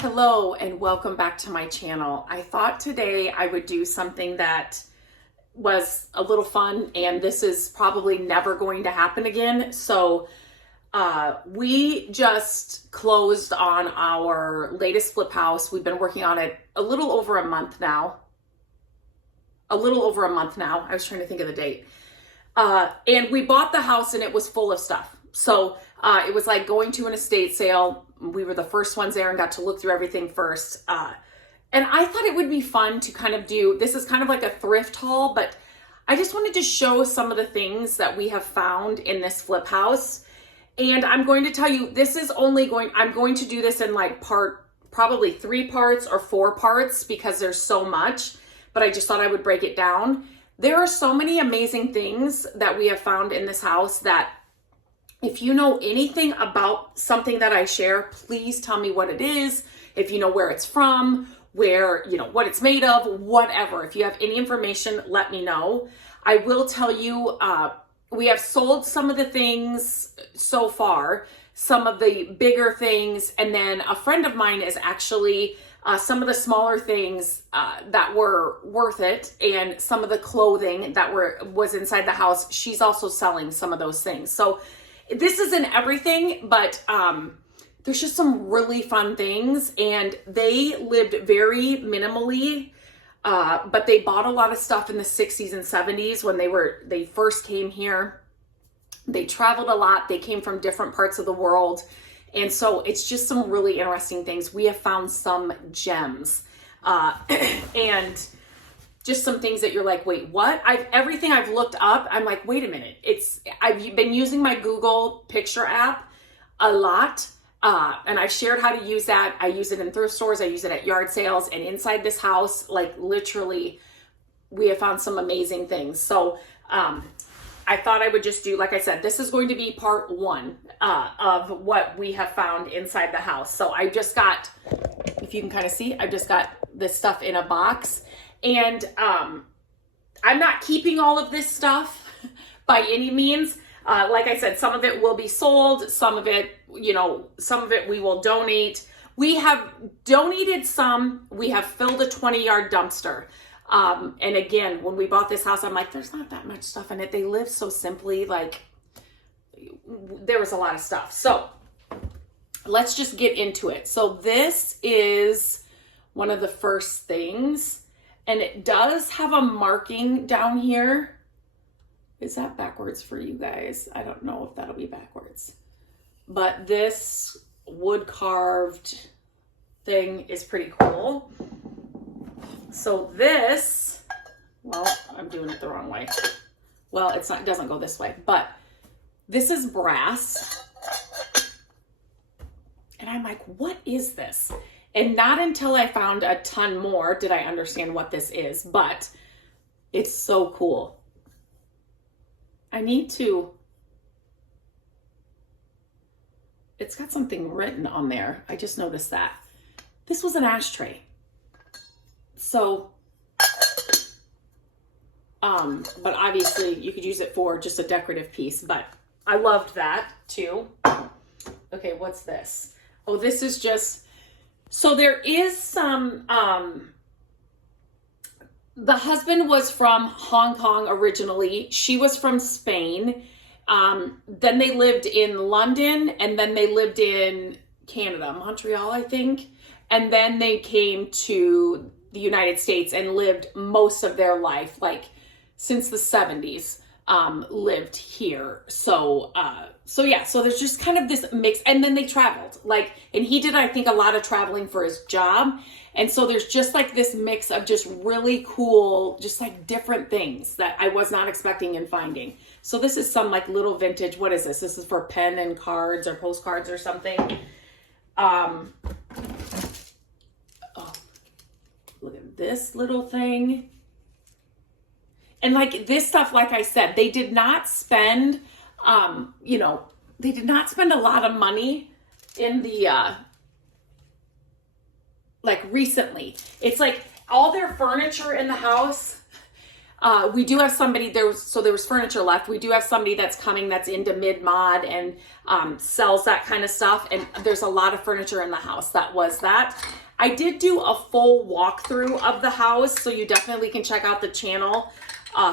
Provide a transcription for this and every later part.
Hello and welcome back to my channel. I thought today I would do something that was a little fun, and this is probably never going to happen again. So we just closed on our latest flip house. We've been working on it a little over a month now. I was trying to think of the date. And we bought the house and it was full of stuff. So it was like going to an estate sale. We were the first ones there and got to look through everything first. And I thought it would be fun to kind of do, this is kind of like a thrift haul, but I just wanted to show some of the things that we have found in this flip house. And I'm going to tell you, I'm going to do this in like probably 3 parts or 4 parts because there's so much, but I just thought I would break it down. There are so many amazing things that we have found in this house that if you know anything about something that I share, please tell me what it is. If you know where it's from, what it's made of, whatever. If you have any information, let me know. I will tell you, we have sold some of the things so far, some of the bigger things, and then a friend of mine is actually some of the smaller things that were worth it, and some of the clothing that was inside the house. She's also selling some of those things. So this isn't everything, but there's just some really fun things, and they lived very minimally, but they bought a lot of stuff in the 60s and 70s when they first came here. They traveled a lot. They came from different parts of the world. And so it's just some really interesting things. We have found some gems and just some things that you're like, wait, what? Everything I've looked up, I'm like, wait a minute. I've been using my Google picture app a lot. And I've shared how to use that. I use it in thrift stores. I use it at yard sales, and inside this house, like literally we have found some amazing things. So, I thought I would just do, like I said, this is going to be part 1 of what we have found inside the house. So I just got, if you can kind of see, I just got this stuff in a box, and I'm not keeping all of this stuff by any means. Like I said, some of it will be sold, some of it we will donate. We have donated some, we have filled a 20-yard dumpster. And again, when we bought this house, I'm like, there's not that much stuff in it. They live so simply, like there was a lot of stuff. So let's just get into it. So this is one of the first things, and it does have a marking down here. Is that backwards for you guys? I don't know if that'll be backwards, but this wood carved thing is pretty cool. So this, well, I'm doing it the wrong way. Well, it doesn't go this way, but this is brass. And I'm like, what is this? And not until I found a ton more did I understand what this is, but it's so cool. It's got something written on there. I just noticed that. This was an ashtray. So, but obviously you could use it for just a decorative piece, but I loved that too. Okay, what's this? Oh, this is just, so there is some, the husband was from Hong Kong originally. She was from Spain. Then they lived in London, and then they lived in Canada, Montreal, I think. And then they came to the United States and lived most of their life, like since the 70s, lived here. So yeah, so there's just kind of this mix, and then they traveled, and he did, I think, a lot of traveling for his job. And so there's just like this mix of just really cool, just like different things that I was not expecting and finding. So this is some like little vintage, what is this? This is for pen and cards or postcards or something. Look at this little thing. And like this stuff, like I said, they did not spend, they did not spend a lot of money in the, recently. It's like all their furniture in the house, We do have somebody, there was furniture left. We do have somebody that's coming that's into mid-mod and sells that kind of stuff. And there's a lot of furniture in the house. That was that. I did do a full walkthrough of the house, so you definitely can check out the channel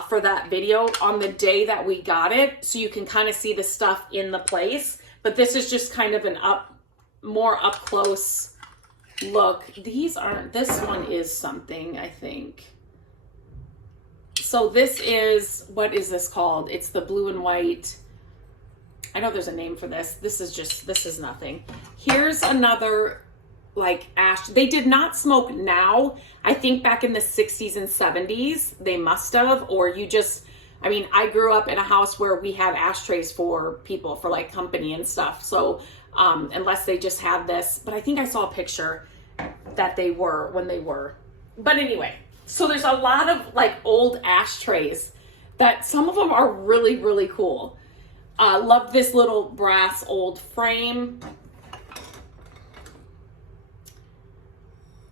for that video on the day that we got it, so you can kind of see the stuff in the place. But this is just kind of an more up close look. This one is something, I think. So this is, what is this called? It's the blue and white. I know there's a name for this. This is nothing. Here's another like ash. They did not smoke now. I think back in the 60s and 70s, they must have, or I mean, I grew up in a house where we had ashtrays for people, for like company and stuff. So unless they just had this, but I think I saw a picture that they were when they were. But anyway, so there's a lot of like old ashtrays that some of them are really, really cool. Love this little brass old frame.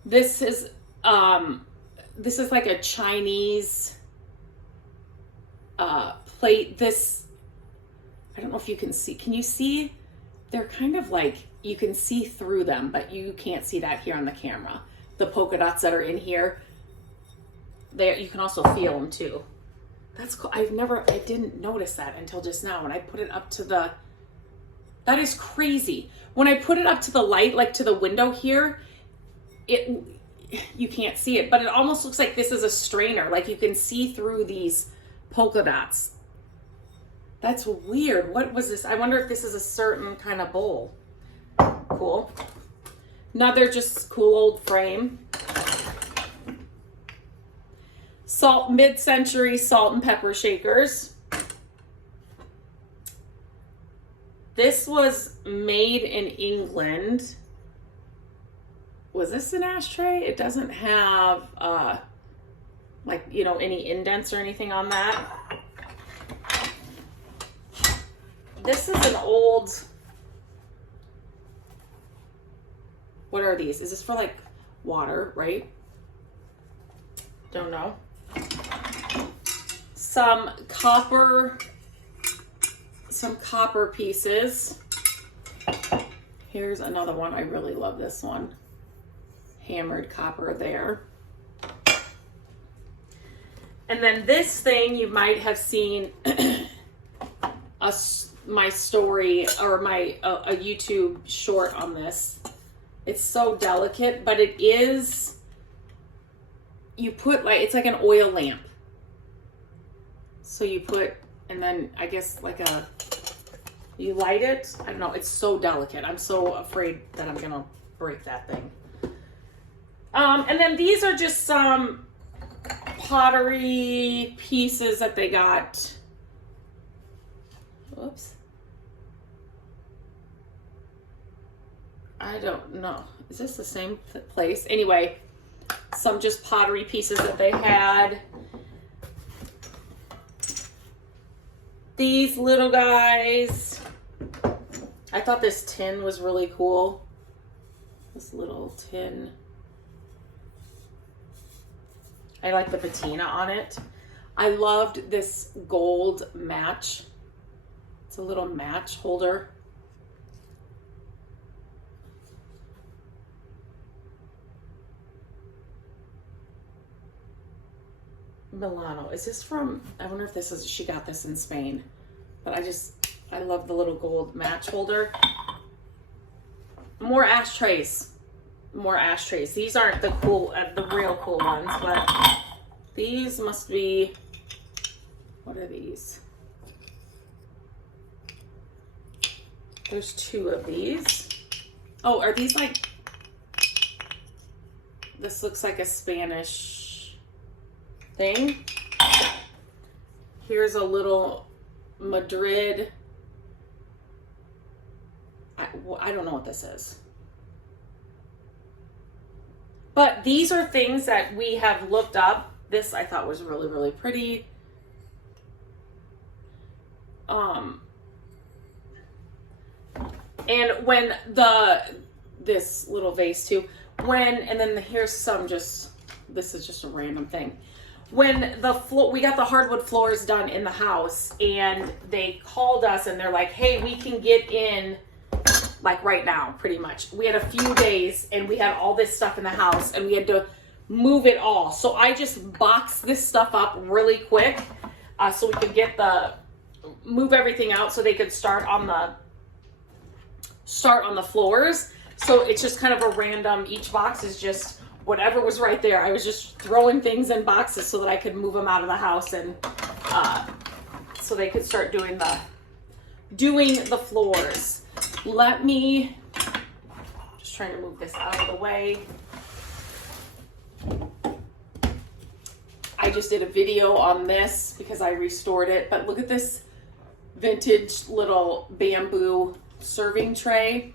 This is like a Chinese plate. I don't know if you can see. Can you see? They're kind of like, you can see through them, but you can't see that here on the camera. The polka dots that are in here, you can also feel them too. That's cool. I didn't notice that until just now when I put it up to that is crazy. When I put it up to the light, like to the window here, you can't see it, but it almost looks like this is a strainer. Like you can see through these polka dots. That's weird. What was this? I wonder if this is a certain kind of bowl. Cool. Another just cool old frame. Mid-century salt and pepper shakers. This was made in England. Was this an ashtray? It doesn't have any indents or anything on that. This is an old, what are these? Is this for like water, right? Don't know. Some copper pieces. Here's another one. I really love this one. Hammered copper there. And then this thing, you might have seen my story or a YouTube short on this. It's so delicate, but it is, you put like, it's like an oil lamp. So you put, and then I guess like you light it. I don't know. It's so delicate. I'm so afraid that I'm going to break that thing. And then these are just some pottery pieces that they got. Whoops. I don't know. Is this the same place? Anyway, some just pottery pieces that they had. These little guys. I thought this tin was really cool. This little tin. I like the patina on it. I loved this gold match. It's a little match holder. Milano. Is this from, I wonder if she got this in Spain. But I love the little gold match holder. More ashtrays. These aren't the real cool ones, but these must be, what are these? There's two of these. Oh, are these like, this looks like a Spanish thing. Here's a little Madrid. I don't know what this is. But these are things that we have looked up. This I thought was really, really pretty. And when this little vase too, and then here's some this is just a random thing. when we got the hardwood floors done in the house, and they called us and they're like, hey, we can get in like right now, pretty much. We had a few days and we had all this stuff in the house and we had to move it all. So I just boxed this stuff up really quick so we could move everything out so they could start on the floors. So it's just kind of a random, each box is just whatever was right there. I was just throwing things in boxes so that I could move them out of the house, and so they could start doing the floors. Just trying to move this out of the way. I just did a video on this because I restored it, but look at this vintage little bamboo serving tray.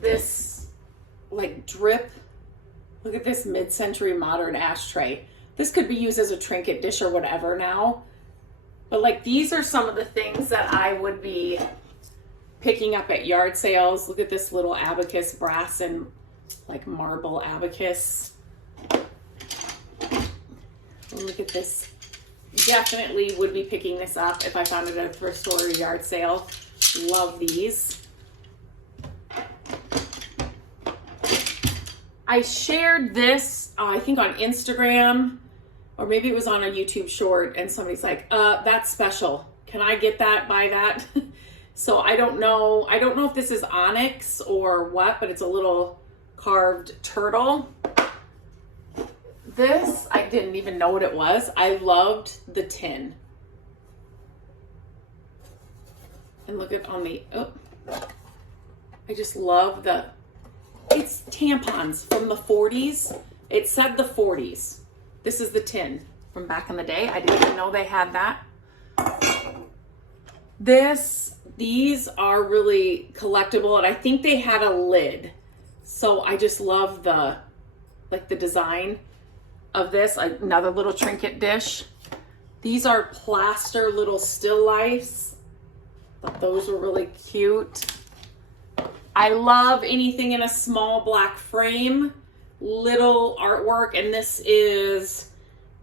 This like drip, look at this mid-century modern ashtray. This could be used as a trinket dish or whatever now, but like these are some of the things that I would be picking up at yard sales. Look at this little abacus, brass and like marble abacus. Look at this. Definitely would be picking this up if I found it at a thrift store or a yard sale. Love these. I shared this, I think on Instagram, or maybe it was on a YouTube short, and somebody's like, that's special. Can I get that, buy that? So I don't know if this is onyx or what, but it's a little carved turtle. This, I didn't even know what it was. I loved the tin. And look at I just love it's tampons from the 40s. It said the 40s. This is the tin from back in the day. I didn't even know they had that. These are really collectible, and I think they had a lid. So I just love the design of this. Another little trinket dish. These are plaster little still lifes. Thought those were really cute. I love anything in a small black frame, little artwork, and this is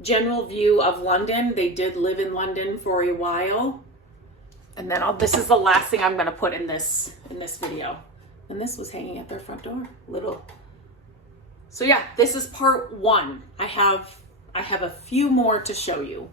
General View of London. They did live in London for a while. And then this is the last thing I'm going to put in this video. And this was hanging at their front door, little. So yeah, this is part 1. I have a few more to show you.